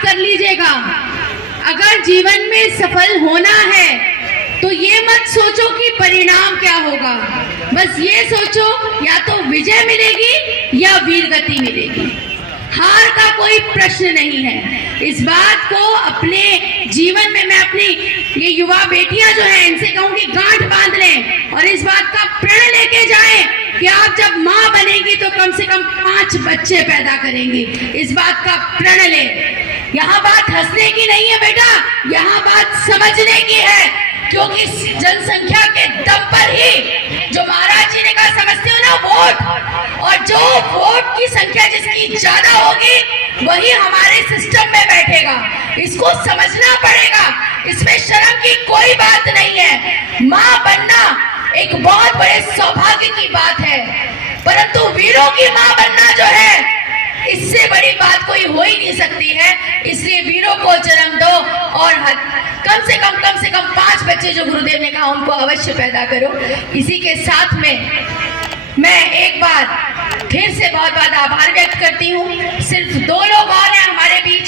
याद कर लीजिएगा, अगर जीवन में सफल होना है तो ये मत सोचो कि परिणाम क्या होगा, बस ये सोचो या तो विजय मिलेगी या वीरगति मिलेगी। हार का कोई प्रश्न नहीं है। इस बात को अपने जीवन में मैं अपनी ये युवा बेटियां जो हैं इनसे कहूंगी गांठ बांध लें और इस बात का प्रण लेके जाएं कि आप जब मां बनेगी तो कम से कम 5 बच्चे पैदा करेंगी। इस बात का प्रण लें। यहाँ बात हंसने की नहीं है बेटा, यहाँ बात समझने की है, क्योंकि जनसंख्या के दम पर ही जो महाराज जी ने कहा समझते हो ना वोट, और जो वोट की संख्या जिसकी ज्यादा होगी वही हमारे सिस्टम में बैठेगा। इसको समझना पड़ेगा, इसमें शर्म की कोई बात नहीं है। मां बनना एक बहुत बड़े सौभाग्य की बात है, परंतु वीरों की मां बनना जो है इससे बड़ी बात कोई हो ही नहीं सकती है। इसलिए वीरों को जन्म दो और कम से कम 5 बच्चे जो गुरुदेव ने कहा उनको अवश्य पैदा करो। इसी के साथ में मैं एक बार फिर से बहुत आभार व्यक्त करती हूँ। सिर्फ 2 लोग और हैं हमारे बीच